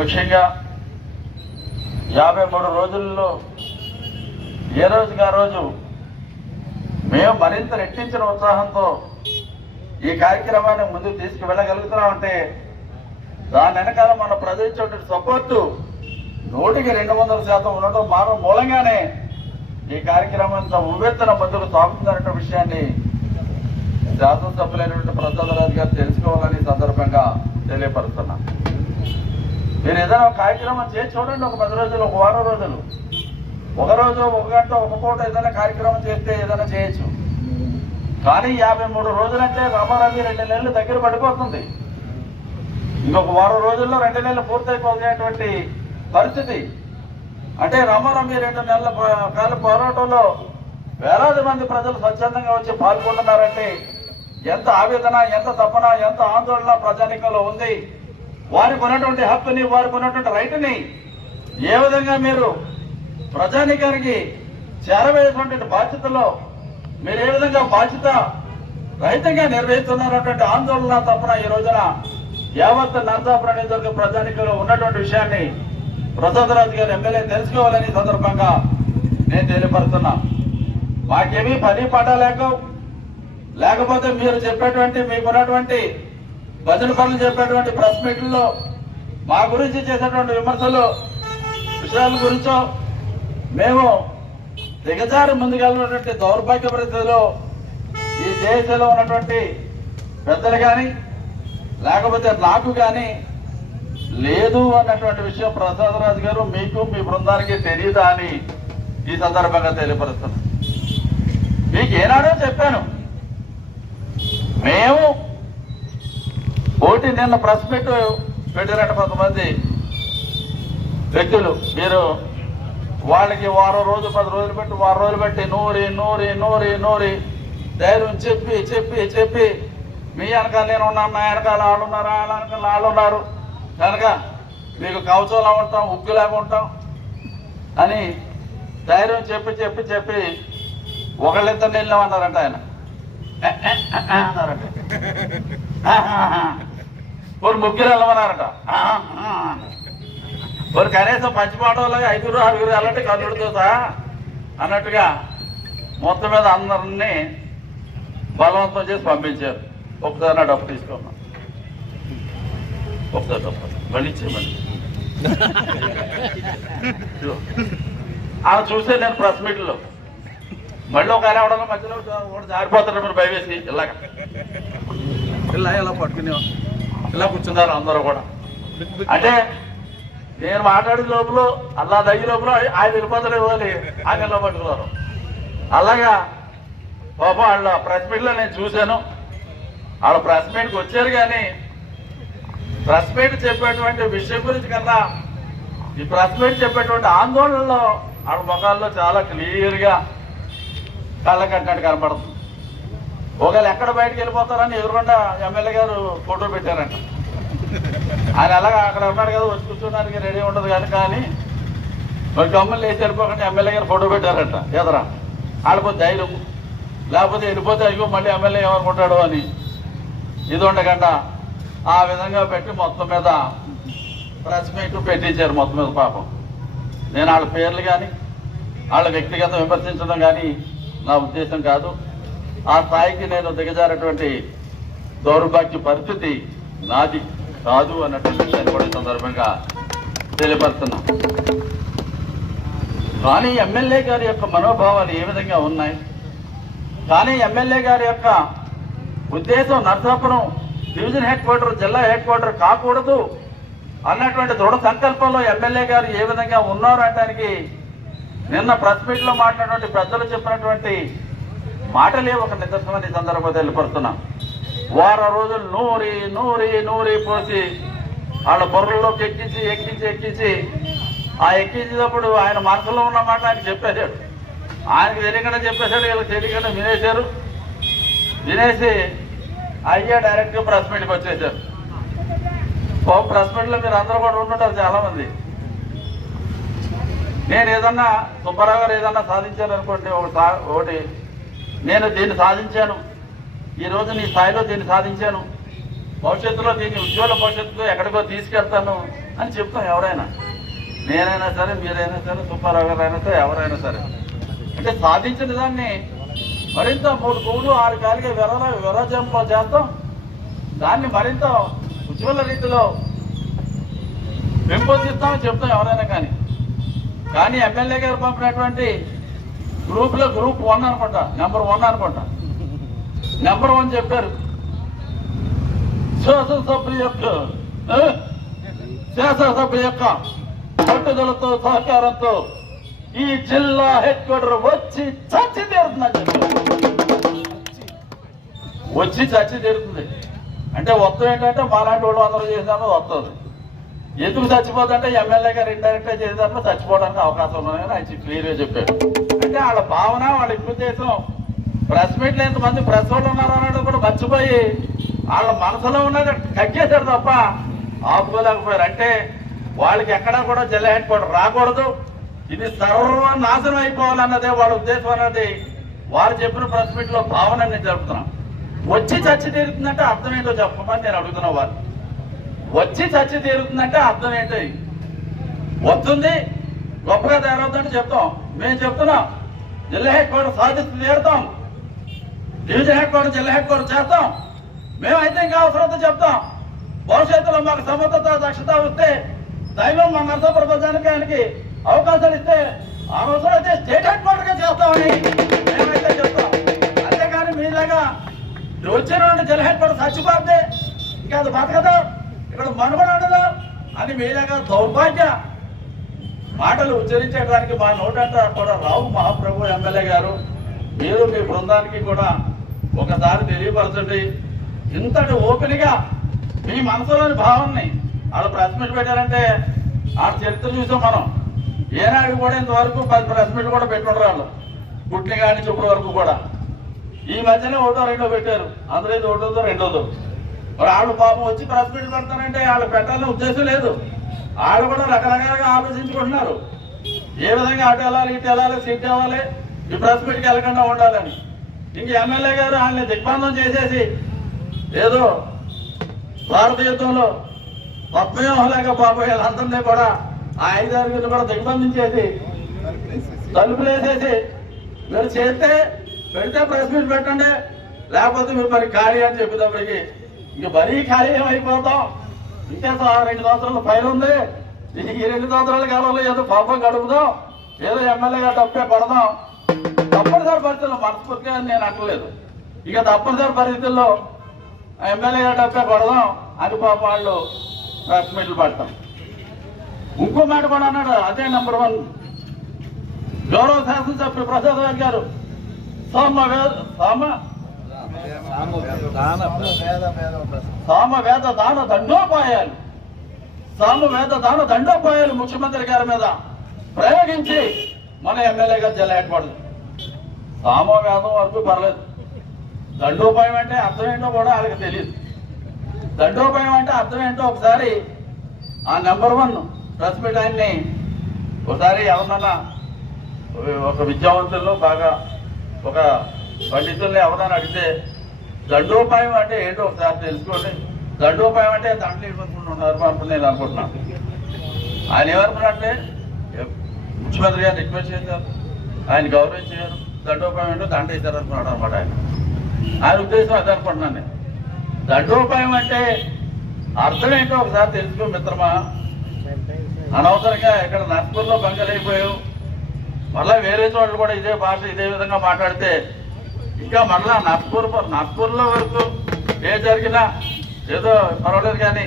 ముఖ్యంగా 53 రోజుల్లో ఏ రోజుగా రోజు మేము మరింత రెట్టించిన ఉత్సాహంతో ఈ కార్యక్రమాన్ని ముందుకు తీసుకువెళ్ళగలుగుతున్నామంటే దాని వెనకాల మన ప్రజలు సపోర్టు 100% ఉండటం మూలంగానే ఈ కార్యక్రమం ఇంత ఉవ్వెత్తున ముందుకు సాగుతుందనే విషయాన్ని శాసనసభ్యులైనటువంటి ప్రసాదరాజు గారు తెలుసుకోవాలని సందర్భంగా తెలియపరుస్తున్నా. మీరు ఏదైనా ఒక కార్యక్రమం చేసి చూడండి, ఒక 10 రోజులు, ఒక వారం రోజులు, ఒక రోజు, ఒక గంట, ఒక పూట ఏదైనా కార్యక్రమం చేస్తే ఏదైనా చేయొచ్చు. కానీ 53 రోజులంటే రామారాజు 2 నెలలు దగ్గర పడిపోతుంది. ఇంకొక వారం రోజుల్లో 2 నెలలు పూర్తయిపోతున్నటువంటి పరిస్థితి. అంటే రామారాజు 2 నెలల కాల పోరాటంలో వేలాది మంది ప్రజలు స్వచ్ఛందంగా వచ్చి పాల్గొంటున్నారంటే ఎంత ఆవేదన, ఎంత తపన, ఎంత ఆందోళన ప్రజానికంలో ఉంది. వారికి ఉన్నటువంటి హక్కుని, వారికి ఉన్నటువంటి రైటుని ఏ విధంగా మీరు ప్రజానికానికి చేరవేసినటువంటి బాధ్యతలో మీరు ఏ విధంగా బాధ్యత రహితంగా నిర్వహిస్తున్నారన్నటువంటి ఆందోళన తపన ఈ రోజున యావత్ నరసాపురం నియోజకవర్గ ప్రజానికంలో ఉన్నటువంటి విషయాన్ని ప్రసాదరాజు గారు ఎమ్మెల్యే తెలుసుకోవాలని సందర్భంగా నేను తెలియపరుస్తున్నా. మాకేమీ పని పాట లేకపోతే మీరు చెప్పేటువంటి మీకున్నటువంటి భజన పనులు చెప్పేటువంటి ప్రెస్ మీట్లలో మా గురించి చేసేటువంటి విమర్శలు విషయాల గురించో మేము దిగజారి ముందుకెళ్ళినటువంటి దౌర్భాగ్య పరిస్థితిలో ఈ దేశంలో ఉన్నటువంటి పెద్దలు కానీ లేకపోతే నాకు కానీ లేదు అన్నటువంటి విషయం ప్రసాదరాజు గారు మీకు మీ బృందానికి తెలియదా అని ఈ సందర్భంగా తెలియపరుస్తున్నాను. మీకు ఏనాడో చెప్పాను, మేము నిన్న ప్రెస్ మీట్ పెట్టినట్టు కొంతమంది వ్యక్తులు, మీరు వాళ్ళకి వారం రోజు 10 రోజులు పెట్టి వారం రోజులు పెట్టి నూరి ధైర్యం చెప్పి మీ వెనకాల నేను ఉన్నాను, నా వెనకాల వాళ్ళు ఉన్నారు, వాళ్ళ వెనకాల వాళ్ళు ఉన్నారు కనుక మీకు కవచంలా ఉంటాం, ఉగ్గులాగా ఉంటాం అని ధైర్యం చెప్పి ఒకళ్ళిద్దరు వెళ్ళామన్నారంట. ఆయన అన్నారంట, కొన్ని ముగ్గురు వెళ్ళమన్నారట. కొన్ని కనీసం పంచిపాటంలో 5, 6 వెళ్ళంటే కన్నుడుతో అన్నట్టుగా మొత్తం మీద అందరినీ బలవంతం చేసి పంపించారు. ఒకసారి నా డబ్బు తీసుకోమా, ఒకసారి డబ్బు మళ్ళీ ఇచ్చేయమని అలా చూసే నేను ప్రెస్ మీట్లో మళ్ళీ ఒక ఆయన అవడంలో మధ్యలో ఒకటి జారిపోతారు. మీరు భయవేసి ఇలా పట్టుకుని ఇలా కూర్చున్నారు అందరూ కూడా. అంటే నేను మాట్లాడే లోపల అలా దయ్యి లోపల ఆయన వెళ్ళిపోతాడు ఇవ్వాలి, ఆయన పట్టుకున్నారు. అలాగా పాపం వాళ్ళ ప్రెస్ మీట్లో నేను చూశాను. వాళ్ళ ప్రెస్ మీట్కి వచ్చారు కానీ ప్రెస్ మీట్ చెప్పేటువంటి విషయం గురించి కన్నా ఈ ప్రెస్ మీట్ చెప్పేటువంటి ఆందోళనలో వాళ్ళ ముఖాల్లో చాలా క్లియర్గా కళ్ళ కట్టినట్టు కనపడుతుంది. ఒకవేళ ఎక్కడ బయటకు వెళ్ళిపోతారని ఎదురుకుండా ఎమ్మెల్యే గారు ఫోటో పెట్టారంట. ఆయన అలాగా అక్కడ ఉన్నాడు కదా, వచ్చి కూర్చోడానికి రెడీ ఉండదు కానీ మరి గమ్ములు వేసి వెళ్ళిపోకుండా ఎమ్మెల్యే గారు ఫోటో పెట్టారంట ఎదరా. ఆడిపోతే ధైర్యం, లేకపోతే వెళ్ళిపోతే అయ్యో మళ్ళీ ఎమ్మెల్యే ఏమనుకుంటాడు అని ఇది ఉండకుండా ఆ విధంగా పెట్టి మొత్తం మీద ప్రెస్ మీట్ పెట్టించారు మొత్తం మీద. పాపం నేను వాళ్ళ పేర్లు కానీ వాళ్ళ వ్యక్తిగతం విమర్శించడం కానీ నా ఉద్దేశం కాదు. ఆ స్థాయికి నేను దిగజారేటువంటి దౌర్భాగ్య పరిస్థితి నాది కాదు అన్నటువంటి విషయాన్ని కూడా సందర్భంగా తెలియపరుస్తున్నాం. కానీ ఎమ్మెల్యే గారి యొక్క మనోభావాలు ఏ విధంగా ఉన్నాయి, కానీ ఎమ్మెల్యే గారి యొక్క ఉద్దేశం నరసాపురం డివిజన్ హెడ్ క్వార్టర్, జిల్లా హెడ్ క్వార్టర్ కాకూడదు అన్నటువంటి దృఢ సంకల్పంలో ఎమ్మెల్యే గారు ఏ విధంగా ఉన్నారు అనడానికి నిన్న ప్రెస్ మీట్ లో మాట్లాడినటువంటి పెద్దలు చెప్పినటువంటి మాటలే ఒక నిదర్శనమైన సందర్భంగా తెలియపరుస్తున్నాం. వారం రోజులు నూరి నూరి నూరి పోసి వాళ్ళ బుర్రలోకి ఎక్కించి ఎక్కించి ఎక్కించి ఆ ఎక్కించినప్పుడు ఆయన మనసులో ఉన్న మాట ఆయన చెప్పేశాడు. ఆయనకి తెలియకుండా చెప్పేశాడు, వీళ్ళకి తెలియకుండా వినేశారు. వినేసి అయ్యా డైరెక్ట్గా ప్రెస్ మీట్కి వచ్చేసారు. ప్రెస్ మీట్లో మీరు అందరూ కూడా ఉంటుంటారు చాలా మంది. నేను ఏదన్నా సుబ్బారావు గారు ఏదన్నా సాధించాను అనుకోండి, ఒకటి నేను దీన్ని సాధించాను, ఈరోజు నీ స్థాయిలో దీన్ని సాధించాను, భవిష్యత్తులో దీన్ని ఉజ్వల భవిష్యత్తులో ఎక్కడికో తీసుకెళ్తాను అని చెప్తాం. ఎవరైనా, నేనైనా సరే, మీరైనా సరే, సుబ్బారావు గారు అయినా సరే, ఎవరైనా సరే. అంటే సాధించిన దాన్ని మరింత 3 పువ్వులు 6 కాలిగా విరాజంప చేస్తాం, దాన్ని మరింత ఉజ్వల రీతిలో పెంపొందిస్తామని చెప్తాం ఎవరైనా. కానీ ఎమ్మెల్యే గారు పంపినటువంటి గ్రూప్లో గ్రూప్ 1 అనుకుంటా, నెంబర్ 1 అనుకుంటా, నెంబర్ 1 చెప్పారు. శాసనసభ్యుల యొక్క పట్టుదలతో సహకారంతో ఈ జిల్లా హెడ్ క్వార్టర్ వచ్చి చచ్చి తీరుతుందని చెప్పారు. వచ్చి చచ్చి తీరుతుంది అంటే వస్తాం ఏంటంటే మాలాంటి వాళ్ళు అందరూ చేసినప్పుడు వస్తుంది. ఎందుకు చచ్చిపోతుంటే ఎమ్మెల్యే గారు ఇండైరెక్ట్గా చేసేటప్పుడు చచ్చిపోవడానికి అవకాశం ఉందని ఆయన క్లియర్గా చెప్పాడు. అంటే వాళ్ళ భావన, వాళ్ళ ఉద్దేశం. ప్రెస్ మీట్లో ఎంతమంది ప్రెస్ వాళ్ళు ఉన్నారు అన్నది కూడా మర్చిపోయి వాళ్ళ మనసులో ఉన్నది కక్కేశారు తప్ప ఆపుకోలేకపోయారు. అంటే వాళ్ళకి ఎక్కడా కూడా జిల్లా హెడ్ క్వార్టర్ రాకూడదు, ఇది సర్వనాశనం అయిపోవాలన్నదే వాళ్ళ ఉద్దేశం అన్నది వారు చెప్పిన ప్రెస్ మీట్లో భావన నేను జరుపుతున్నాం. వచ్చి చచ్చి తీరుతుందంటే అర్థం ఏంటో చెప్పమని నేను అడుగుతున్నా. వారు వచ్చి చచ్చి తీరుతుందంటే అర్థం ఏంటి? వస్తుంది గొప్పగా తయారవుతుందంటే చెప్తాం. మేము చెప్తున్నాం జిల్లా హెడ్ క్వార్టర్ సాధిస్తూ తీరుతాం, డివిజన్ హెడ్ క్వార్టర్ జిల్లా హెడ్ క్వార్టర్ చేస్తాం. మేమైతే ఇంకా అవసరంతో చెప్తాం. భవిష్యత్తులో మాకు సమర్థత, దక్షత వస్తే దైవం మా నరసాపురం ప్రజానికి ఆయనకి అవకాశాలు ఇస్తే ఆ రోజున అయితే స్టేట్ హెడ్ క్వార్టర్గా చేస్తామని మేమైతే చెప్తాం. అంతేకాని మీలాగా వచ్చిన జిల్లా హెడ్ క్వార్టర్ చచ్చిపోతే ఇంకా అది బతకదు, ఇక్కడ మనుగడ ఉండదు అని మీలాగా దౌర్భాగ్య మాటలు ఉచ్చరించడానికి మా నోటంతా కూడా రావు. మహాప్రభు ఎమ్మెల్యే గారు, మీరు మీ బృందానికి కూడా ఒకసారి తెలియపరచండి. ఇంతటి ఓపెన్గా మీ మనసులోని భావాన్ని వాళ్ళు ప్రెస్ మీట్ పెట్టారంటే ఆ చరిత్ర చూసాం మనం. ఏనాడు కూడా ఇంతవరకు 10 ప్రెస్ మీట్లు కూడా పెట్టుకుంటారు వాళ్ళు, పుట్టిన కానీ ఇప్పటి వరకు కూడా. ఈ మధ్యనే 1, 2 పెట్టారు, అందులో ఇది 1, 2. మరి వాళ్ళు పాపం వచ్చి ప్రెస్ మీట్ పెడతారంటే వాళ్ళు పెట్టాలనే ఉద్దేశం లేదు. వాళ్ళు కూడా రకరకాలుగా ఆలోచించుకుంటున్నారు, ఏ విధంగా అటు వెళ్ళాలి, ఇటు వెళ్ళాలి, సీట్ ఇవ్వాలి, ఈ ప్రెస్ మీట్కి వెళ్ళకుండా ఉండాలని. ఇంక ఎమ్మెల్యే గారు వాళ్ళని దిగ్బంధం చేసేసి ఏదో భారత యుద్ధంలో పద్మవ్యూహంలాగా పాపం వీళ్ళందరినీ కూడా ఆ 5-6 కూడా దిగ్బంధించేసి తలుపులు వేసేసి మీరు చేస్తే పెడితే ప్రెస్ మీట్ పెట్టండి, లేకపోతే మీరు మరి ఖాళీ అని చెప్పేటప్పటికి ఇంక మరీ ఖాళీ ఏమైపోతాం. ఇంకా 2 సంవత్సరాల పైన ఉంది. ఈ 2 సంవత్సరాల కాలంలో ఏదో పాపం గడుపుదాం, ఏదో ఎమ్మెల్యేగా తప్పే పడదాం. తప్పనిసరి పరిస్థితుల్లో మనస్ఫూర్తిగా నేను అనట్లేదు, ఇక తప్పనిసరి పరిస్థితుల్లో ఎమ్మెల్యేగా తప్పే పడదాం అని పాపం వాళ్ళు ప్రెస్ మీట్లు పడతాం. ఇంకో మాట కూడా అన్నాడు, అదే నెంబర్ 1 గౌరవ శాసనసభ్యులు ప్రసాద్ రెడ్డి గారు సామవేద దాన దండోపాయాలు ముఖ్యమంత్రి గారి మీద ప్రయోగించి మన ఎమ్మెల్యే గారు జిల్లా హెడ్ క్వార్టర్. సామవేదం వరకు పర్లేదు, దండోపాయం అంటే అర్థం ఏంటో కూడా వాళ్ళకి తెలియదు. దండోపాయం అంటే అర్థం ఏంటో ఒకసారి ఆ నెంబర్ 1 ప్రెస్ మీట్ ఆయన్ని ఒకసారి ఎవరన్నా ఒక విద్యావంతుల్లో బాగా ఒక పండితుల్ని ఎవరన్నా అడిగితే దండోపాయం అంటే ఏంటో ఒకసారి తెలుసుకోండి. దండోపాయం అంటే దండలు ఇవ్వనుకుంటున్నారు అనుకుని నేను అనుకుంటున్నాను. ఆయన ఏమనుకున్నట్టే ముఖ్యమంత్రి గారు రిక్వెస్ట్ చేశారు, ఆయన గౌరవించారు. దండోపాయం ఏంటో దండ ఇచ్చారు అనుకున్నాడు అనమాట ఆయన ఉద్దేశం అది అనుకుంటున్నాను నేను. దండోపాయం అంటే అర్థం ఏంటో ఒకసారి తెలుసుకో మిత్రమా. అనవసరంగా ఇక్కడ నర్పూర్లో బంగలైపోయావు, మళ్ళీ వేరే చోట్ల కూడా ఇదే భాష ఇదే విధంగా మాట్లాడితే ఇంకా మళ్ళా నర్పూర్లో వరకు ఏ జరిగినా ఏదో పర్వాలేదు, కానీ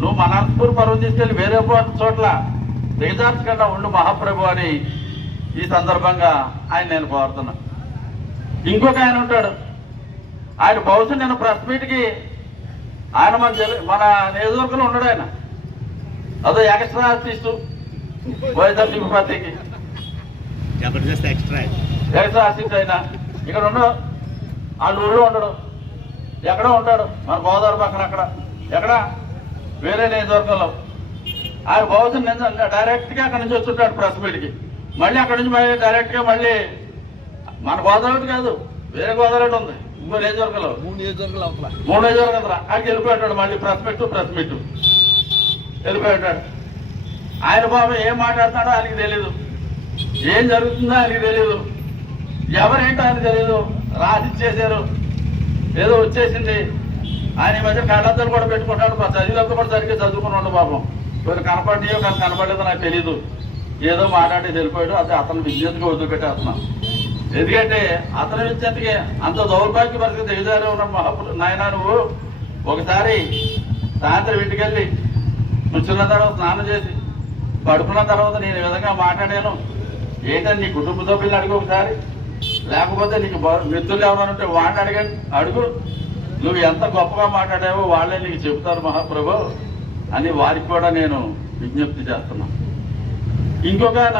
నువ్వు మన నర్పూర్ పర్వం తీసుకెళ్ళి వేరే చోట్ల దిగజార్చకుండా ఉండు మహాప్రభు అని ఈ సందర్భంగా ఆయన నేను కోరుతున్నా. ఇంకొక ఆయన ఉంటాడు, ఆయన బహుశా నేను ప్రెస్ మీట్కి ఆయన మన నియోజకవర్గంలో ఉన్నాడు. ఆయన అదో ఎక్స్ట్రా ఆర్టిస్టు వైఎస్ఆర్సీపీ పార్టీకి ఎక్స్ట్రా ఆర్టిస్ట్ అయినా ఇక్కడ ఉండడు, వాళ్ళ ఊళ్ళో ఉండడు, ఎక్కడో ఉంటాడు మన గోదావరి పక్కన అక్కడ ఎక్కడ వేరే నియోజకవర్గంలో. ఆయన బహుశా నేను డైరెక్ట్గా అక్కడి నుంచి వచ్చుంటాడు ప్రెస్ మీట్కి. మళ్ళీ అక్కడి నుంచి మళ్ళీ డైరెక్ట్గా మళ్ళీ మన గోదావరి కాదు వేరే గోదావరి ఉంది, ఇంకో నియోజకవర్గంలో 3 నియోజకవర్గాలు అక్కడికి వెళ్ళిపోయాడు. మళ్ళీ ప్రెస్ మీట్ వెళ్ళిపోయి ఉంటాడు. ఆయన బాబు ఏం మాట్లాడుతున్నాడో ఆయనకి తెలీదు, ఏం జరుగుతుందో ఆయనకి తెలీదు, ఎవరేంటో ఆయనకు తెలీదు. రాసిచ్చేసారు, ఏదో వచ్చేసింది. ఆయన ఈ మధ్య కళ్ళద్దలు కూడా పెట్టుకుంటాడు, చదివినంత కూడా సరిగ్గా చదువుకున్నాడు పాపం. కొన్ని కనపడినాయో కానీ కనపడలేదో నాకు తెలీదు, ఏదో మాట్లాడి వెళ్ళిపోయాడు. అది అతను విజ్ఞతగా వదిలిపెట్టేస్తున్నాం. ఎందుకంటే అతని విజ్ఞతకి అంత దౌర్భాగ్య పరిస్థితి దిగజారి ఉన్న నాయన నువ్వు ఒకసారి సాయంత్రం ఇంటికి వెళ్ళి కూర్చున్న తర్వాత స్నానం చేసి పడుకున్న తర్వాత నేను ఈ విధంగా మాట్లాడాను ఏంటని నీ కుటుంబ సభ్యులను అడుగు ఒకసారి, లేకపోతే నీకు మిత్రులు ఎవరైనా ఉంటే వాడిని అడుగు. నువ్వు ఎంత గొప్పగా మాట్లాడావో వాళ్ళే నీకు చెబుతారు మహాప్రభు అని వారికి కూడా నేను విజ్ఞప్తి చేస్తున్నా. ఇంకొక ఆయన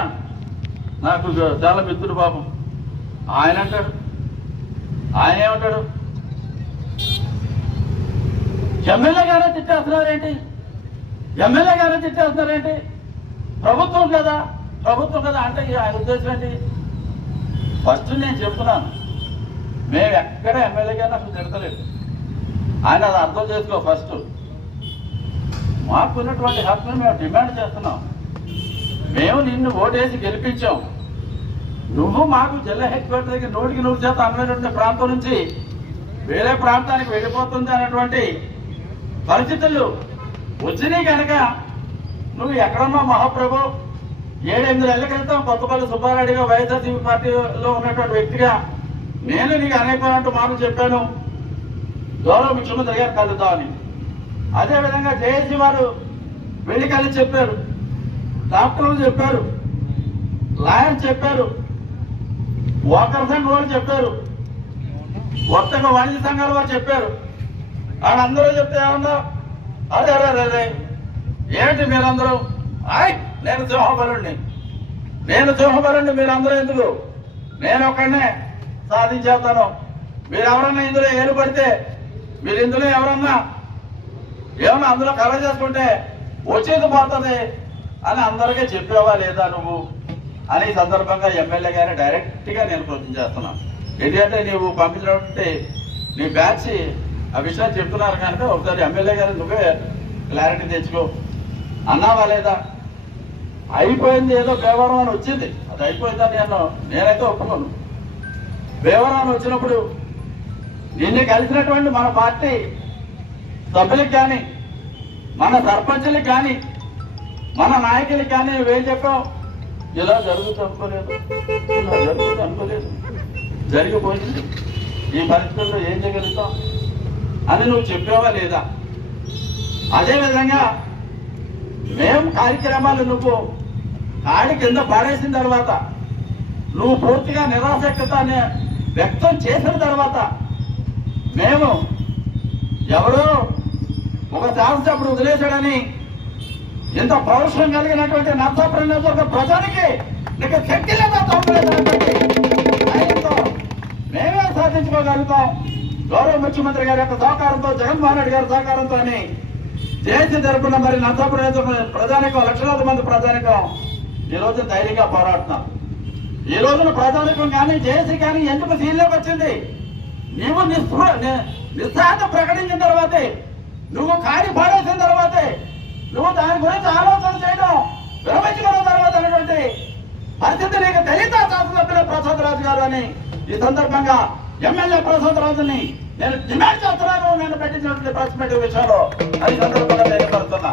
నాకు చాలా మిత్రుడు పాపం, ఆయన అంటాడు, ఆయన ఏమంటాడు, ఎమ్మెల్యే గారే తిట్టేస్తున్నారేంటి, ఎమ్మెల్యే గారే తిట్టేస్తున్నారేంటి, ప్రభుత్వం కదా అంటే ఆయన ఉద్దేశం ఏంటి? ఫస్ట్ నేను చెప్తున్నాను, మేము ఎక్కడ ఎమ్మెల్యే గారిని అసలు తిడతలేదు. ఆయన అది అర్థం చేసుకో. ఫస్ట్ మాకున్నటువంటి హక్కును మేము డిమాండ్ చేస్తున్నాం. మేము నిన్ను ఓటేసి గెలిపించాం, నువ్వు మాకు జిల్లా హెడ్ క్వార్టర్ దగ్గర 100% అమ్మినటువంటి ప్రాంతం నుంచి వేరే ప్రాంతానికి వెళ్ళిపోతుంది అనేటువంటి పరిస్థితులు వచ్చినాయి కనుక నువ్వు ఎక్కడున్నా మహాప్రభు 7-8 నెలల క్రితం కొత్తపల్లి సుబ్బారెడ్డిగా వైఎస్ఆర్సీపీ పార్టీలో ఉన్నటువంటి వ్యక్తిగా నేను నీకు అనేకమైనటువంటి మాటలు చెప్పాను, గౌరవ ముఖ్యమంత్రి గారు కలుద్దామని. అదేవిధంగా జేఏసీ వారు వెళ్ళి కలిసి చెప్పారు, డాక్టర్లు చెప్పారు, లాయర్ చెప్పారు, వర్కర్ సంఘం వారు చెప్పారు, వర్తక వాణిజ్య సంఘాల వారు చెప్పారు. వాళ్ళందరూ చెప్తే ఏమన్నా అదే అదే ఏంటి మీరందరూ నేను సింహబలుణ్ణి మీరందరూ ఎందుకు, నేను ఒక్కడనే సాధించేస్తాను, మీరు ఎవరన్నా ఇందులో ఏలు పడితే మీరు ఇందులో ఎవరన్నా ఏమన్నా అందులో కలర్ చేసుకుంటే వచ్చేది పోతుంది అని అందరికీ చెప్పేవా లేదా నువ్వు అని సందర్భంగా ఎమ్మెల్యే గారిని డైరెక్ట్గా నేను ప్రశ్న చేస్తున్నాను. ఎందుకంటే నువ్వు పంపించినటువంటి నీ బ్యాచ్ ఆ విషయాలు చెప్తున్నారు కనుక ఒకసారి ఎమ్మెల్యే గారు నువ్వే క్లారిటీ తెచ్చుకో. అన్నావా లేదా? అయిపోయింది, ఏదో వ్యవహారం అని వచ్చింది, అది అయిపోయిందని నేనైతే ఒప్పుకోను. వ్యవహారం వచ్చినప్పుడు నిన్ను కలిసినటువంటి మన పార్టీ సభ్యులకు కానీ మన సర్పంచులకు కానీ మన నాయకులకు కానీ నువ్వేం చెప్పావు, ఇలా జరుగుతుంది అనుకోలేదు, ఇలా జరుగుతుంది అనుకోలేదు, జరిగిపోయింది, ఈ పరిస్థితుల్లో ఏం చేయగలుగుతాం అని నువ్వు చెప్పావా లేదా? అదేవిధంగా మేము కార్యక్రమాలు నువ్వు కాడి కింద పడేసిన తర్వాత నువ్వు పూర్తిగా నిరాసక్తతాన్ని వ్యక్తం చేసిన తర్వాత మేము ఎవరో ఒక శాసనసభ్యుడు వదిలేశాడని ఇంత పౌరుషం కలిగినటువంటి నర్సాపురం నియోజకవర్గ ప్రజలకి నీకు శక్తి లేదా తప్పలేదన్నటువంటి మేమే సాధించుకోగలుగుతాం. గౌరవ ముఖ్యమంత్రి గారి యొక్క సహకారంతో, జగన్మోహన్ రెడ్డి గారి సహకారంతో జేఏసీ తరపున మరి నర్సాపురం ప్రజానికం, లక్షలాది మంది ప్రజానికం ఈ రోజు ధైర్యంగా పోరాడుతున్నాం. ఈ రోజున ప్రజానికం కానీ జేఏసీ కానీ ఎందుకు సీల్లోకి వచ్చింది? నీవు నిస్సాహత ప్రకటించిన తర్వాతే, నువ్వు కాని పాడేసిన తర్వాతే, నువ్వు దాని గురించి ఆలోచన చేయడం విరమించుకున్న తర్వాత అనేటువంటి పరిస్థితి నీకు తెలియదా? శాసనసభ్యులు ప్రసాద్ రాజు గారు అని ఈ సందర్భంగా ఎమ్మెల్యే ప్రసాద్ రాజుని నేను డిమాండ్ చేస్తున్నాను. నేను పెట్టించినటువంటి ప్రెస్ మీట్ విషయంలో అది సందర్భంగా తెలియపరుస్తున్నా.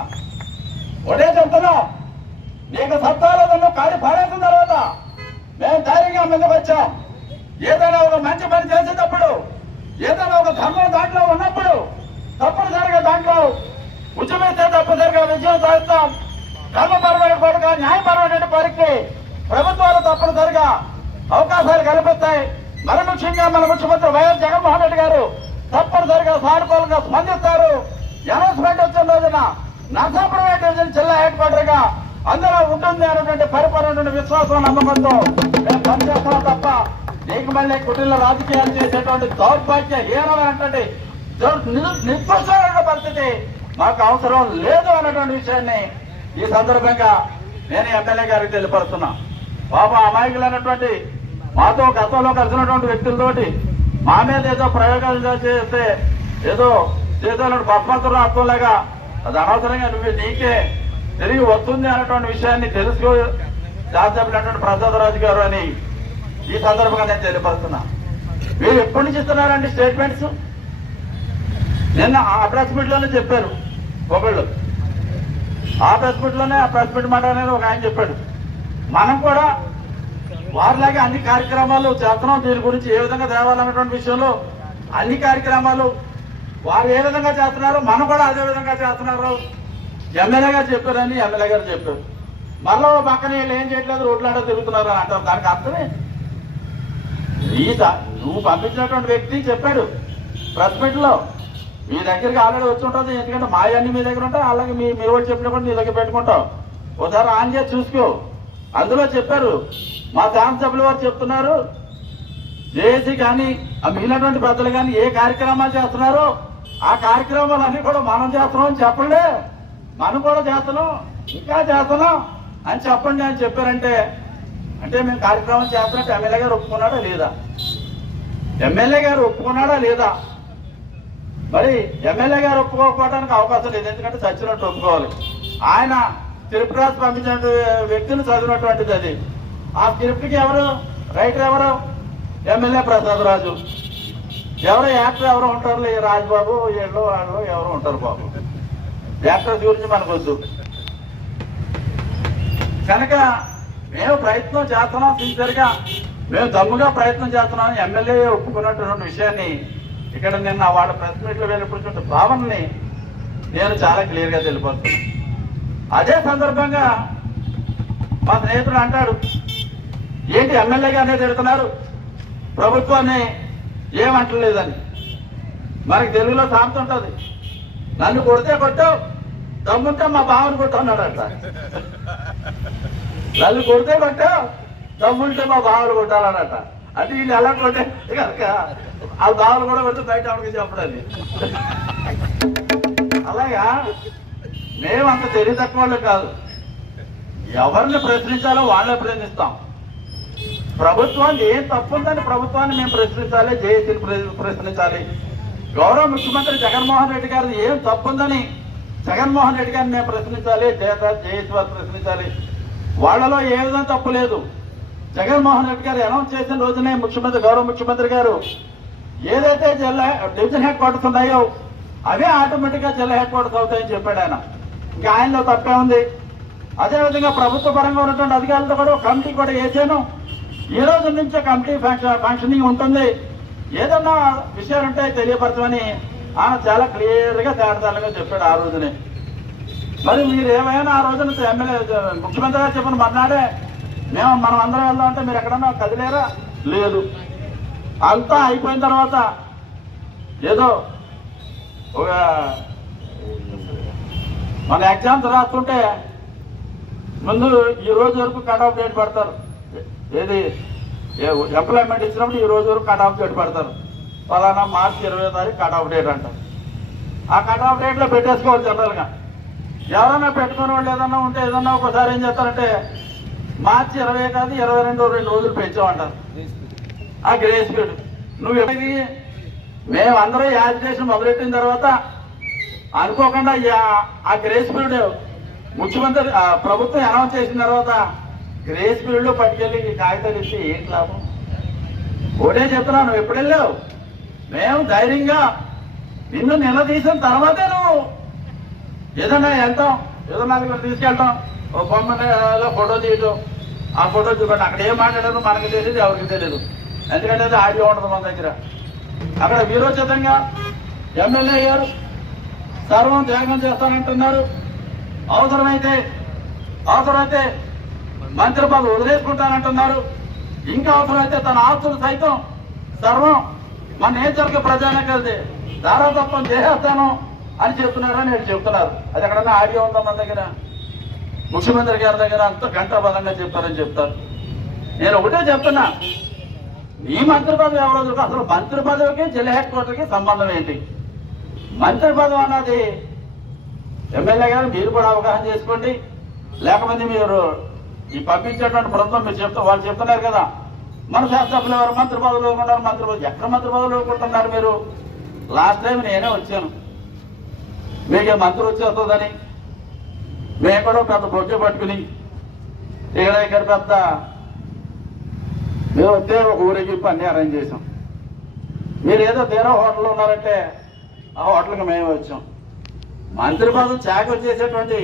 ఒకటే చెప్తున్నా, నీకు సత్తాలను కాడి పాడేసిన తర్వాత మేము ధైర్యంగా ముందుకు వచ్చాం. ఏదైనా ఒక మంచి పని చేసేటప్పుడు, ఏదైనా ఒక ధర్మం దాంట్లో ఉన్నప్పుడు తప్పనిసరిగా దాంట్లో ఉద్యమిస్తే తప్పనిసరిగా విజయం సాధిస్తాం. ధర్మపరమైన కోరిక, న్యాయపరమైన కోరికకి ప్రభుత్వాలు తప్పనిసరిగా అవకాశాలు కల్పిస్తాయి. మరి ముఖ్యంగా మన ముఖ్యమంత్రి వైఎస్ జగన్మోహన్ రెడ్డి గారు తప్పనిసరిగా సానుకూలంగా స్పందిస్తారు. అనౌన్స్మెంట్ వచ్చిన రోజున నర్సాపురం డివిజన్ జిల్లా హెడ్ క్వార్టర్ గా అందులో ఉంటుంది అనేటువంటి పరిపూర్ణ విశ్వాసం, నమ్మకంతో మేము పనిచేస్తున్నాం తప్ప నీకు మళ్ళీ కుటుంబ రాజకీయాలు చేసేటువంటి దౌర్భాగ్య హీనమైనటువంటి నిష్పక్షమైన పరిస్థితి మాకు అవసరం లేదు అన్నటువంటి విషయాన్ని ఈ సందర్భంగా నేను ఎమ్మెల్యే గారికి తెలియపరుస్తున్నా. పాపం అమాయకులైనటువంటి మాతో గతంలో కలిసినటువంటి వ్యక్తులతోటి మా మీద ఏదో ప్రయోగాలు చేస్తే ఏదో చేసేటువంటి పద్మాసుర అర్థంలాగా అది అనవసరంగా నువ్వు నీకే తిరిగి వస్తుంది అన్నటువంటి విషయాన్ని తెలుసుకో శాసనసభ్యులైనటువంటి ప్రసాద్ రాజు గారు అని ఈ సందర్భంగా నేను తెలియపరుస్తున్నా. మీరు ఎప్పటి నుంచి ఇస్తున్నారండి స్టేట్మెంట్స్? నిన్న ఆ ప్రెస్ మీట్ లోనే చెప్పారు ఒకళ్ళు. ఆ ప్రెస్ మీట్ లోనే ఆ ప్రెస్ మీట్ మాట అనేది ఒక ఆయన చెప్పాడు. మనం కూడా వారిలాగే అన్ని కార్యక్రమాలు చేస్తున్నాం. దీని గురించి ఏ విధంగా తేవాలన్నటువంటి విషయంలో అన్ని కార్యక్రమాలు వారు ఏ విధంగా చేస్తున్నారు, మనం కూడా అదే విధంగా చేస్తున్నారు. ఎమ్మెల్యే గారు చెప్పారని ఎమ్మెల్యే గారు చెప్పారు. మళ్ళీ పక్కన వీళ్ళు ఏం చేయట్లేదు, రోడ్లాడో తిరుగుతున్నారు అని అంటారు. దానికి అర్థమే నువ్వు పంపించినటువంటి వ్యక్తి చెప్పాడు ప్రెస్ మీట్ లో. మీ దగ్గరికి ఆల్రెడీ వచ్చి ఉంటుంది. ఎందుకంటే మా అన్ని మీ దగ్గర ఉంటాయి, అలాగే మీరు కూడా చెప్పిన కూడా నీ దగ్గర పెట్టుకుంటావు. ఒకసారి ఆన్ చేసి చూసుకో. అందులో చెప్పారు, మా శాసనసభ్యుల వారు చెప్తున్నారు, జేఏసీ కానీ మిగిలినటువంటి పెద్దలు కానీ ఏ కార్యక్రమాలు చేస్తున్నారో ఆ కార్యక్రమాలన్నీ కూడా మనం చేస్తున్నాం అని చెప్పండి. మనం కూడా చేస్తున్నాం, ఇంకా చేస్తున్నాం అని చెప్పండి అని చెప్పారంటే, అంటే మేము కార్యక్రమం చేస్తున్నట్టు ఎమ్మెల్యే గారు ఒప్పుకున్నాడా లేదా? ఎమ్మెల్యే గారు ఒప్పుకున్నాడా లేదా? మరి ఎమ్మెల్యే గారు ఒప్పుకోకపోవడానికి అవకాశం లేదు. ఎందుకంటే చచ్చినట్టు ఒప్పుకోవాలి. ఆయన స్క్రిప్ట్ రాసి పంపించిన వ్యక్తిని చదివినటువంటిది అది. ఆ స్క్రిప్ట్కి ఎవరు రైటర్? ఎవరు? ఎమ్మెల్యే ప్రసాద్ రాజు. ఎవరు యాక్టర్? ఎవరు ఉంటారు? రాజ్బాబు వీళ్ళు వాళ్ళు ఎవరు ఉంటారు బాబు. యాక్టర్స్ గురించి మనకు వద్దు. కనుక మేము ప్రయత్నం చేస్తున్నాం, సిన్సియర్గా మేము దమ్ముగా ప్రయత్నం చేస్తున్నాం. ఎమ్మెల్యే ఒప్పుకున్నటువంటి విషయాన్ని ఇక్కడ నిన్న వాళ్ళ ప్రెస్ మీట్లో వెళ్ళినటువంటి భావనని నేను చాలా క్లియర్గా తెలియపరుస్తున్నాను. అదే సందర్భంగా మా స్నేహితుడు అంటాడు, ఏంటి ఎమ్మెల్యేగానే తిడుతున్నారు, ప్రభుత్వాన్ని ఏమంటలేదని. మనకి తెలుగులో సామెత ఉంటుంది, నన్ను కొడితే కొట్టావు, దమ్ముంటే మా బావని కొట్టన్నాడట. నన్ను కొడితే కొట్టావు, దమ్ముంటే మా బావని కొట్టాలన్నట. అంటే వీళ్ళు ఎలా కొట్టే కనుక ఆ బావలు కూడా కొట్టి బయట ఆవిడకి చెప్పడాన్ని. అలాగా మేము అంత తెలివి తక్కువ వాళ్ళు కాదు. ఎవరిని ప్రశ్నించాలో వాళ్ళే ప్రశ్నిస్తాం. ప్రభుత్వాన్ని ఏం తప్పుందని ప్రభుత్వాన్ని మేము ప్రశ్నించాలి, జేఏసీని ప్రశ్నించాలి. గౌరవ ముఖ్యమంత్రి జగన్మోహన్ రెడ్డి గారు ఏం తప్పుందని జగన్మోహన్ రెడ్డి గారిని మేము ప్రశ్నించాలి, జేఏసీ వారు ప్రశ్నించాలి. వాళ్ళలో ఏ విధంగా తప్పు లేదు. జగన్మోహన్ రెడ్డి గారు అనౌన్స్ చేసిన రోజునే గౌరవ ముఖ్యమంత్రి గారు ఏదైతే జిల్లా డివిజన్ హెడ్ క్వార్టర్స్ ఉన్నాయో అవే ఆటోమేటిక్గా జిల్లా హెడ్ క్వార్టర్స్ అవుతాయని చెప్పాడు ఆయన. ఇంకా ఆయనలో తప్పే ఉంది. అదేవిధంగా ప్రభుత్వ పరంగా ఉన్నటువంటి అధికారులతో కూడా కమిటీ కూడా వేసాను. ఈ రోజు నుంచే కమిటీ ఫంక్షనింగ్ ఉంటుంది. ఏదన్నా విషయాలు ఉంటే తెలియపరచమని ఆయన చాలా క్లియర్గా తేడతాలుగా చెప్పాడు ఆ రోజునే. మరి మీరు ఏమైనా ఆ రోజున ఎమ్మెల్యే ముఖ్యమంత్రి గారు చెప్పిన మర్నాడే మనం అందరం వెళ్దాం అంటే మీరు ఎక్కడన్నా కదిలేరా? లేదు. అంతా అయిపోయిన తర్వాత ఏదో ఒక మన ఎగ్జామ్స్ రాస్తుంటే ముందు ఈ రోజు వరకు కట్ ఆఫ్ డేట్ పెడతారు. ఏది ఎంప్లాయ్మెంట్ ఇచ్చినప్పుడు ఈ రోజు వరకు కట్ ఆఫ్ డేట్ పెడతారు. ఫలానా మార్చి 20వ తారీఖు కట్ ఆఫ్ డేట్ అంటారు. ఆ కట్ ఆఫ్ డేట్లో పెట్టేసుకోవాలి జనరల్గా. ఎవరైనా పెట్టుకునే వాళ్ళు ఏదన్నా ఉంటే ఏదన్నా ఒకసారి ఏం చేస్తారంటే మార్చి 20 కాదు 22 2 రోజులు పెంచామంటారు ఆ గ్రేస్ పీరియడ్. నువ్వు మేమందరూ యాజిటేషన్ మొదలెట్టిన తర్వాత అనుకోకుండా ఆ గ్రేస్ పీరియడ్ ముఖ్యమంత్రి ప్రభుత్వం అనౌన్స్ చేసిన తర్వాత గ్రేస్ పీరియడ్లో పట్టుకెళ్ళి ఈ కాగితాలు ఇచ్చి ఏంటి లాభం? ఒకటే చెప్తున్నావు, నువ్వు ఎప్పుడు వెళ్ళావు? మేము ధైర్యంగా నిన్ను నిలదీసిన తర్వాతే నువ్వు ఏదన్నా వెళ్తాం, ఏదన్నా తీసుకెళ్తాం, ఓ బొమ్మలో ఫోటో తీయటం, ఆ ఫోటో చూడండి. అక్కడ ఏం మాట్లాడారు మనకి తెలియదు, ఎవరికి తెలియదు. ఎందుకంటే అది ఆడియో ఉండదు మన దగ్గర. అక్కడ వీరోచితంగా ఎమ్మెల్యే గారు సర్వం త్యాగం చేస్తానంటున్నారు. అవసరమైతే మంత్రి పదవి వదిలేసుకుంటానంటున్నారు. ఇంకా అవసరమైతే తన ఆస్తులు సైతం సర్వం మన నేచర్కి ప్రజానికల్ది దారాదత్వం చేసేస్తాను అని చెప్తున్నారని నేను చెప్తున్నారు. అది ఎక్కడన్నా ఆడియో ఉందా మన దగ్గర? ముఖ్యమంత్రి గారి దగ్గర అంత గంటాబలంగా చెప్తారని చెప్తారు. నేను ఒకటే చెప్తున్నా, ఈ మంత్రి పదవి ఎవరు? అసలు మంత్రి పదవికి జిల్లా హెడ్ క్వార్టర్కి సంబంధం ఏంటి? మంత్రి పదవి అన్నది ఎమ్మెల్యే గారు మీరు కూడా అవగాహన చేసుకోండి. లేకపోతే మీరు ఈ పంపించేటువంటి బృందం మీరు వాళ్ళు చెప్తున్నారు కదా, మన శాసనసభ్యులు ఎవరు మంత్రి పదవులు ఇవ్వకుంటారు, మంత్రి పదవి ఎక్కడ మంత్రి పదవులు ఇవ్వకుంటున్నారు మీరు? లాస్ట్ టైం నేనే వచ్చాను, మీకే మంత్రి వచ్చేస్తుందని మేము కూడా పెద్ద బొగ్గే పట్టుకుని ఇక్కడ పెద్ద మేము వస్తే ఒక ఊరేగింపు అన్నీ అరేంజ్ చేసాం. మీరు ఏదో తీరా హోటల్లో ఉన్నారంటే ఆ హోటల్కి మేము వచ్చాం. మంత్రి పదవి త్యాగం చేసేటువంటి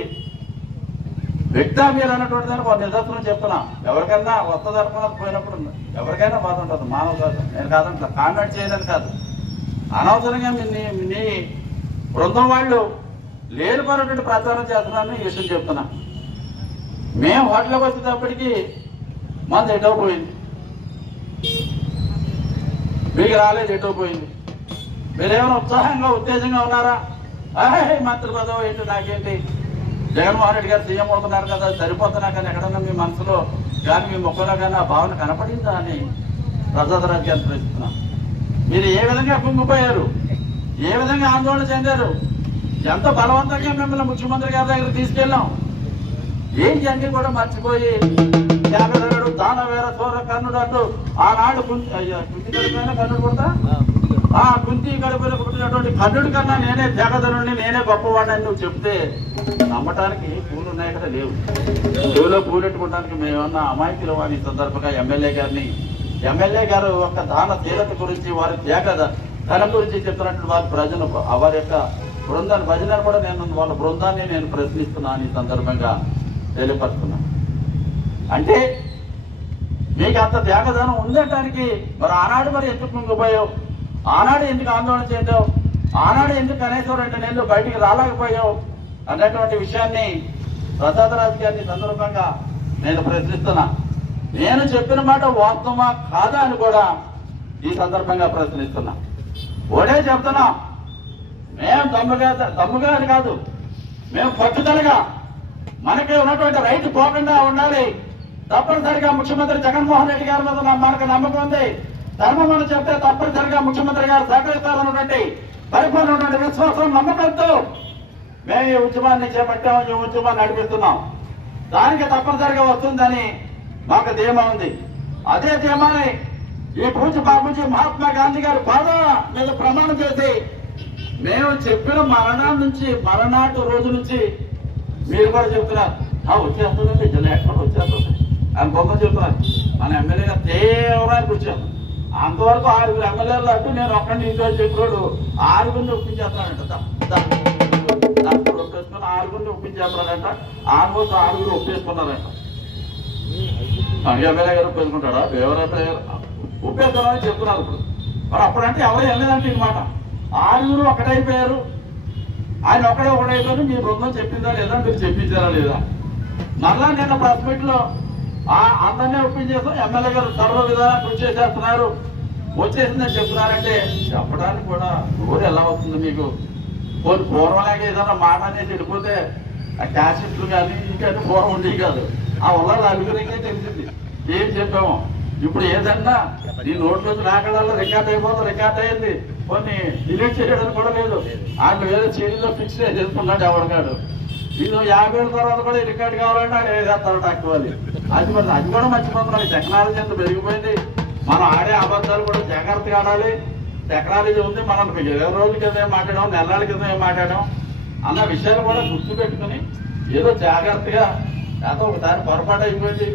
వ్యక్తి మీరు అన్నటువంటి దానికి ఒక నిదర్శనం చెప్తున్నా. ఎవరికైనా వస్తుంది అనుకున్నది పోయినప్పుడు ఎవరికైనా బాధ ఉంటుంది, మానవ కాదు. నేను కాదంట కామెంట్ చేయలేదు కాదు, అనవసరంగా నీ బృందం వాళ్ళు లేనిపోయినటువంటి ప్రచారం చేస్తున్నారని ఈ విషయం చెప్తున్నా. మేము హోటల్కి వచ్చేటప్పటికి మంది ఎటో పోయింది, మీకు రాలేదు, ఎటో పోయింది. మీరేమైనా ఉత్సాహంగా ఉత్తేజంగా ఉన్నారా? మంత్రి పదవి ఏంటి నాకేంటి, జగన్మోహన్ రెడ్డి గారు సీఎం అవుతున్నారు కదా సరిపోతున్నా, కానీ ఎక్కడన్నా మీ మనసులో కానీ మీ ముఖంలో కానీ ఆ భావన కనపడిందా అని ప్రసాదరాజు గారిని ప్రశ్నిస్తున్నా. మీరు ఏ విధంగా కుంగిపోయారు, ఏ విధంగా ఆందోళన చెందారు, ఎంత బలవంతంగా మిమ్మల్ని ముఖ్యమంత్రి గారి దగ్గర తీసుకెళ్ళాం, ఏంటి అన్ని కూడా మర్చిపోయి త్యాగధనుడు దానవేర సోర కర్ణుడు అంటూ ఆనాడు కుంతి కడుపున కర్ణుడు కూడా ఆ కుంతి కడుపులో పుట్టినటువంటి కర్ణుడి కన్నా నేనే త్యాగధనుడిని, నేనే గొప్పవాడని నువ్వు చెప్తే నమ్మటానికి పూలు ఉన్నాయి కదా, లేవు. చెవిలో పూలెట్టుకోవడానికి మేమన్నా అమాయకులు అని సందర్భంగా ఎమ్మెల్యే గారు ఒక దాన తీరత గురించి, వారి త్యాగ ధనం గురించి చెప్తున్నట్టు వారి ప్రజలు వారి యొక్క బృందాన్ని భజనను కూడా వాళ్ళ బృందాన్ని నేను ప్రశ్నిస్తున్నాను, ఈ సందర్భంగా తెలియపరుస్తున్నాను. అంటే మీకు అంత త్యాగదానం ఉందటానికి మరి ఆనాడు మరి ఎందుకు ముంగిపోయావు, ఆనాడు ఎందుకు ఆందోళన చేయటం, ఆనాడు ఎందుకు కనీసం 2 నెలలు బయటికి రాలేకపోయావు అన్నటువంటి విషయాన్ని ప్రసాదరాజు గారిని సందర్భంగా నేను ప్రశ్నిస్తున్నా. నేను చెప్పిన మాట వాస్తవమా కాదా అని కూడా ఈ సందర్భంగా ప్రశ్నిస్తున్నా. ఒకటే చెప్తున్నా, మేము దమ్ముగా అని కాదు, మేము పట్టుదలగా మనకి ఉన్నటువంటి రైతు పోకుండా ఉండాలి. తప్పనిసరిగా ముఖ్యమంత్రి జగన్మోహన్ రెడ్డి గారి మీద మనకు నమ్మకం ఉంది. ధర్మం చెప్తే తప్పనిసరిగా ముఖ్యమంత్రి గారు సహకరిస్తారన్నటువంటి పరిపూర్ణటువంటి విశ్వాసం నమ్మకంతో మేము ఈ ఉద్యమాన్ని చేపట్టాము, ఈ ఉద్యమాన్ని నడిపిస్తున్నాం. దానికి తప్పనిసరిగా వస్తుందని మాకు ధీమా ఉంది. అదే ధీమాని ఈ పూజ బాబుజీ మహాత్మా గాంధీ గారి బాధ మీద ప్రమాణం చేసి మేము చెప్పిన మరణాటు రోజు నుంచి మీరు కూడా చెప్తున్నారు వచ్చేస్తుందండి, జిల్లా ఎక్కడ వచ్చేస్తుంది అని బొమ్మ చెప్తున్నారు. మన ఎమ్మెల్యేగా తీవ్రానికి వచ్చాము. అంతవరకు 6 ఎమ్మెల్యేలు అంటూ నేను ఒక్కడిని ఇంట్లో చెప్పినోడు 6 ఒప్పించేస్తున్నాడంట, ఒప్పేసుకుని 6 ఒప్పించేస్తున్నాడంట. ఆల్మోస్ట్ 6 ఒప్పేసుకున్నారంట. ఎమ్మెల్యే గారు ఒప్పేసుకుంటాడా, ఎవరైతే ఒప్పేస్తున్నారని చెప్తున్నారు. ఇప్పుడు మరి అప్పుడంటే ఎవరు వెళ్ళలేదంటే ఇన్నమాట. 6 ఒకటైపోయారు, ఆయన ఒకటైపోయారు. మీ బృందం చెప్పిందా లేదా, మీరు చెప్పించారా లేదా? మరలా నిన్న ప్రెస్ మీట్ లో అందరినీ ఒప్పించేస్తాం, ఎమ్మెల్యే గారు సర్వ విధానం కృషి చేసేస్తున్నారు, వచ్చేసిందని చెప్తున్నారంటే చెప్పడానికి కూడా ఊరు ఎలా అవుతుంది మీకు? పూర్వంలాగా ఏదైనా మాట అనేది వెళ్ళిపోతే ఆ క్యాసెట్లు కానీ ఇంకా పూర్వం ఉండేవి కాదు. ఆ వల్ల నలుగురికే తెలిసింది ఏం చెప్పాము. ఇప్పుడు ఏదన్నా నీ నోట్లోంచి రాకడాల్లో రికార్డ్ అయిపోతుంది, రికార్డ్ అయ్యింది, కొన్ని డిలీట్ చేయడం కూడా లేదు. ఆయన వేరే చేతిలో ఫిక్స్ చేసుకున్నాడు ఎవరికాడు. ఇది 50 ఏళ్ళ తర్వాత కూడా ఈ రికార్డు కావాలంటే ఆయన వేసేస్తాడు తక్కువాలి. అది కూడా మర్చిపోతున్నాడు. టెక్నాలజీ ఎంత పెరిగిపోయింది. మనం ఆడే అబద్ధాలు కూడా జాగ్రత్తగా ఆడాలి. టెక్నాలజీ ఉంది. మనం 20 రోజుల కింద ఏం మాట్లాడాం, నెలల కింద ఏం మాట్లాడాం అన్న విషయాలు కూడా గుర్తు పెట్టుకుని ఏదో జాగ్రత్తగా లేకపోతే ఒకసారి పొరపాటు అయిపోయింది,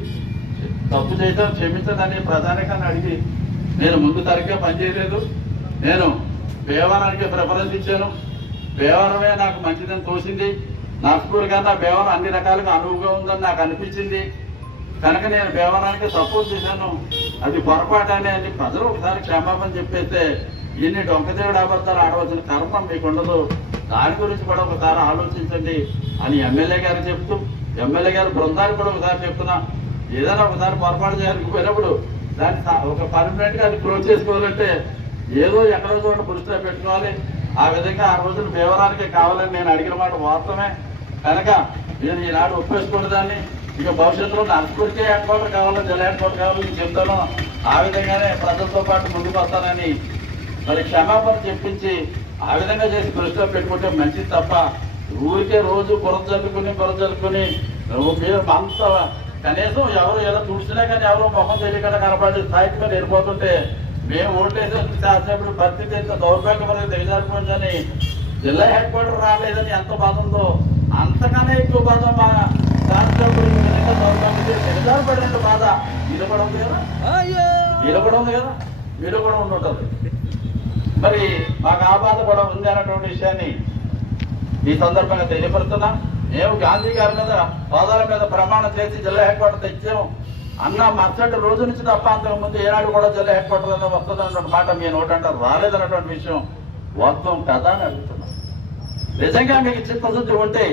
తప్పు చేయడం క్షమించదని ప్రధానికాన్ని అడిగి నేను ముందు తరగే పనిచేయలేదు. నేను భీమవరానికి ప్రిఫరెన్స్ ఇచ్చాను. భీమవరమే నాకు మంచిదని తోసింది. నా స్కూల్ కన్నా భీమవరం అన్ని రకాలుగా అనువుగా ఉందని నాకు అనిపించింది కనుక నేను భీమవరానికి సపోర్ట్ చేశాను. అది పొరపాటు అని ప్రజలు ఒకసారి క్షమాపణ చెప్పేస్తే ఇన్ని డొంకదేవుడు అబద్ధాలు ఆడవలసిన కర్మ మీకు ఉండదు. దాని గురించి కూడా ఒకసారి ఆలోచించండి అని ఎమ్మెల్యే గారు చెప్తూ, ఎమ్మెల్యే గారి బృందానికి కూడా ఒకసారి చెప్తున్నా, ఏదైనా ఒకసారి పొరపాటు చేయడానికి పోయినప్పుడు దాన్ని ఒక పర్మనెంట్గా అది క్లోజ్ చేసుకోవాలంటే ఏదో ఎక్కడో చోట దృష్టిలో పెట్టుకోవాలి. ఆ విధంగా ఆ రోజులు భీమవరానికి కావాలని నేను అడిగిన మాట వాస్తవమే కనుక నేను ఈనాడు ఒప్పేసుకోండి దాన్ని. ఇక భవిష్యత్తులో నర్సపూర్కే హెడ్ క్వార్టర్ కావాలని, జిల్లా హెడ్ క్వార్టర్ కావాలని చెప్తాను. ఆ విధంగానే ప్రజలతో పాటు ముందుకు వస్తానని మరి క్షమాపణ చెప్పించి ఆ విధంగా చేసి దృష్టిలో పెట్టుకుంటే మంచిది తప్ప ఊరికే రోజు బురద జల్లుకుని మీరు అంత కనీసం ఎవరు ఏదో చూసినా కానీ ఎవరో మొహం తెలియకుండా కనపడే స్థాయికి మీద వెళ్ళిపోతుంటే మేము ఓట్లేసే శాసనసభ్యుడు పరిస్థితి ఎంత దౌర్భాగ్యపరంగా దిగజారిపోయిందని, జిల్లా హెడ్ క్వార్టర్ రాలేదని ఎంత బాధ ఉందో అంతకన్నా ఎక్కువ బాధ మా శాసనసభ్యుడు దిగజారిపడిన బాధ ఇది కూడా ఉంది కదా, మీరు కూడా ఉండుంటుంది. మరి మాకు ఆ బాధ కూడా ఉంది అన్నటువంటి విషయాన్ని ఈ సందర్భంగా తెలియపరుస్తున్నా. మేము గాంధీ గారి మీద పాదాల మీద ప్రమాణం చేసి జిల్లా హెడ్ క్వార్టర్ తెచ్చాము అన్న మరుసటి రోజు నుంచి తప్ప అంతకుముందు ఏనాడు కూడా జిల్లా హెడ్ క్వార్టర్ అనేది వస్తుంది అన్నటువంటి మాట మీ నోటంటారు రాలేదన్నటువంటి విషయం వాస్తవం కదా అని అడుగుతున్నాం. నిజంగా మీకు చిత్తశుద్ధి ఉంటే,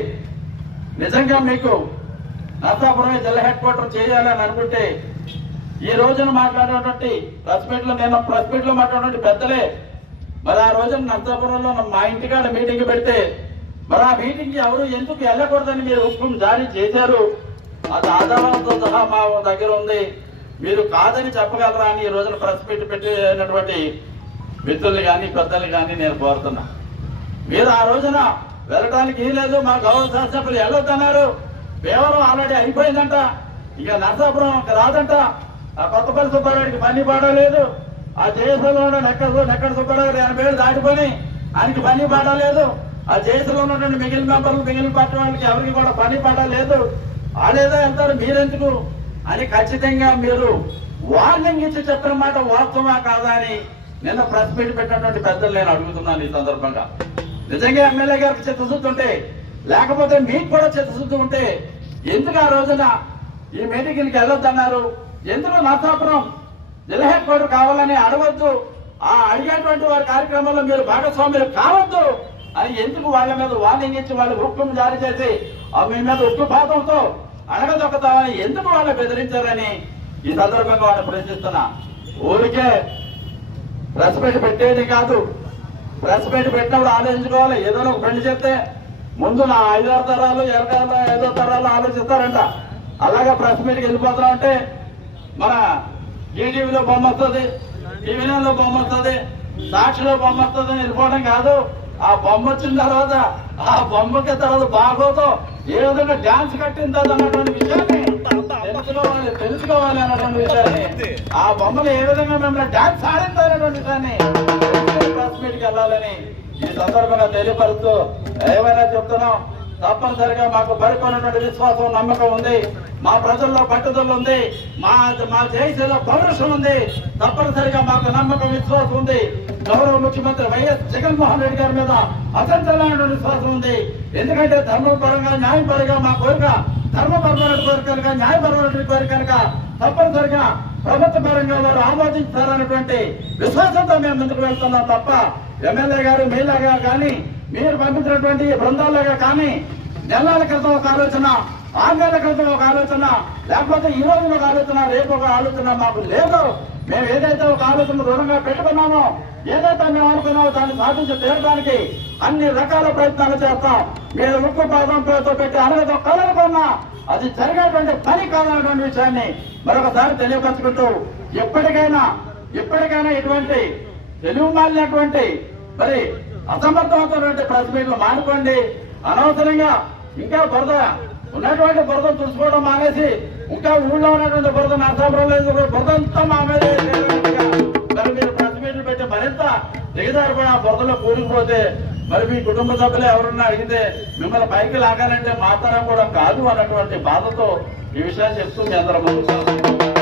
నిజంగా మీకు నర్సాపురం జిల్లా హెడ్ క్వార్టర్ చేయాలని అనుకుంటే ఈ రోజున మాట్లాడినటువంటి ప్రెస్ మీట్ లో మాట్లాడినటువంటి పెద్దలే మరి ఆ రోజున నర్సాపురంలో మా ఇంటికాడ మీటింగ్ పెడితే మరి ఆ మీటింగ్ ఎవరు ఎందుకు వెళ్ళకూడదని మీరు హుకుం జారీ చేశారు. అది ఆధారాలతో సహా మా దగ్గర ఉంది. మీరు కాదని చెప్పగలరా అని ఈ రోజున ప్రెస్ మీట్ పెట్టినటువంటి మిత్రులు కానీ పెద్దలు కానీ నేను కోరుతున్నా. మీరు ఆ రోజున వెళ్ళటానికి లేదు, మా గౌరవ శాసనసభ్యులు వెళ్ళొద్దన్నారు. భీమవరం ఆల్రెడీ అయిపోయిందంట, ఇక నర్సాపురం రాదంట. ఆ కొత్తపల్లి సుబ్బారావుడికి పని పాడలేదు. ఆ జేఎస్లో ఉన్న నెక్కడ సుబ్బారావు 80 ఏళ్ళు దాటిపోయి ఆయనకి పని పాడలేదు. ఆ జేఎస్లో ఉన్నటువంటి మిగిలిన మెంబర్లు మిగిలిన పార్టీ వాళ్ళకి ఎవరికి కూడా పని పాడలేదు. ఆడేదో వెళ్తారు మీరెందుకు అని ఖచ్చితంగా మీరు వార్నింగ్ ఇచ్చి చెప్పిన మాట వాస్తవమా కాదా అని నిన్న ప్రెస్ మీట్ పెట్టినటువంటి పెద్దలు నేను అడుగుతున్నాను. ఈ సందర్భంగా నిజంగా ఎమ్మెల్యే గారికి చిత్తశుద్ధి ఉంటే, లేకపోతే మీకు కూడా చిత్తశుద్ధి ఉంటే ఎందుకు ఆ రోజున ఈ మీటింగ్కి వెళ్ళొద్దన్నారు? ఎందుకు నర్సాపురం జిల్లా హెడ్ క్వార్టర్ కావాలని అడగొద్దు, ఆ అడిగేటువంటి వారి కార్యక్రమంలో మీరు భాగస్వాములు కావద్దు అని ఎందుకు వాళ్ళ మీద వార్నింగ్ ఇచ్చి వాళ్ళు హుకుం జారీ చేసి మీ మీద ఉక్కుపాతంతో అడగదొక్కుతామని ఎందుకు వాళ్ళు బెదిరించారని ఈ సందర్భంగా వాళ్ళు ప్రశ్నిస్తున్నా. ఊరికే ప్రెస్ మీట్ పెట్టేది కాదు. ప్రెస్ మీట్ పెట్టినప్పుడు ఆలోచించుకోవాలి. ఏదో ఒక ఫ్రెండ్ చెప్తే ముందు నా 5-6 తరాలు 5 తరాలు ఆలోచిస్తారంట. అలాగే ప్రెస్ మీట్కి వెళ్ళిపోతున్నాం అంటే మన ఈటీవీలో బొమ్మ వస్తుంది, టీవీలో బొమ్మ వస్తుంది, సాక్షిలో బొమ్మ వస్తుంది అని వెళ్ళిపోవడం కాదు. ఆ బొమ్మ వచ్చిన తర్వాత ఆ బొమ్మకి తర్వాత బాగోతో ఏ విధంగా డాన్స్ కట్టిందో అన్నటువంటి విషయాన్ని తెలుసుకోవాలి అన్నటువంటి విషయాన్ని, ఆ బొమ్మలు ఏ విధంగా మిమ్మల్ని డాన్స్ ఆడిందో అన్నటువంటి విషయాన్ని ప్రెస్ మీట్కి వెళ్ళాలని ఈ సందర్భంగా తెలియపరుస్తూ ఏమైనా చెప్తున్నాం. తప్పనిసరిగా మాకు పరిపూర్ణటువంటి విశ్వాసం నమ్మకం ఉంది, మా ప్రజల్లో పట్టుదల ఉంది, మా జయశీల పౌరుషం ఉంది. తప్పనిసరిగా మాకు నమ్మకం విశ్వాసం ఉంది. గౌరవ ముఖ్యమంత్రి వైఎస్ జగన్మోహన్ రెడ్డి గారి మీద అచంచలమైనటువంటి విశ్వాసం ఉంది. ఎందుకంటే ధర్మపరంగా న్యాయపరంగా మా కోరిక ధర్మపరమైన కోరిక కనుక, న్యాయపరమైనటువంటి కోరిక కనుక తప్పనిసరిగా ప్రభుత్వ పరంగా వారు ఆమోదించారన్నటువంటి విశ్వాసంతో మేము ముందుకు వెళ్తున్నాం తప్ప ఎమ్మెల్యే గారు మీలాగా కానీ మీరు పంపించినటువంటి బృందాలుగా కానీ నెలల క్రితం ఒక ఆలోచన, 6 నెలల క్రితం ఒక ఆలోచన, లేకపోతే ఈ రోజు ఒక ఆలోచన, రేపు ఒక ఆలోచన మాకు లేదు. మేము ఏదైతే ఒక ఆలోచన దృఢంగా పెట్టుకున్నామో, ఏదైతే మేము అనుకున్నామో దాన్ని సాధించి తీరడానికి అన్ని రకాల ప్రయత్నాలు చేస్తాం. మీరు ఉక్కు పాదంతో పెట్టి అనగదొక్కాలనుకున్నా అది జరిగేటువంటి పని కాదన్నటువంటి విషయాన్ని మరొకసారి తెలియపరచుకుంటూ ఎప్పటికైనా ఇటువంటి తెలుగు మాలినటువంటి మరి అసమర్థవంతమైనటువంటి ప్రెస్ మీట్లు మానుకోండి. అనవసరంగా ఇంకా బురద ఉన్నటువంటి బురద తుడుచుకోవడం మానేసి ఇంకా ఊళ్ళో ఉన్నటువంటి బురద నరసాపురం లేదు బురదంతా మా మీద మరి మీరు ప్రెస్ మీట్లు పెట్టి మరింత దిగజారిపోయి ఆ బురదలో కూరుకుపోతే మరి మీ కుటుంబ సభ్యులు ఎవరన్నా అడిగితే మిమ్మల్ని పైకి లాగాలంటే మాత్రం కూడా కాదు అన్నటువంటి బాధతో ఈ విషయాన్ని చెప్తూ మీ అందరం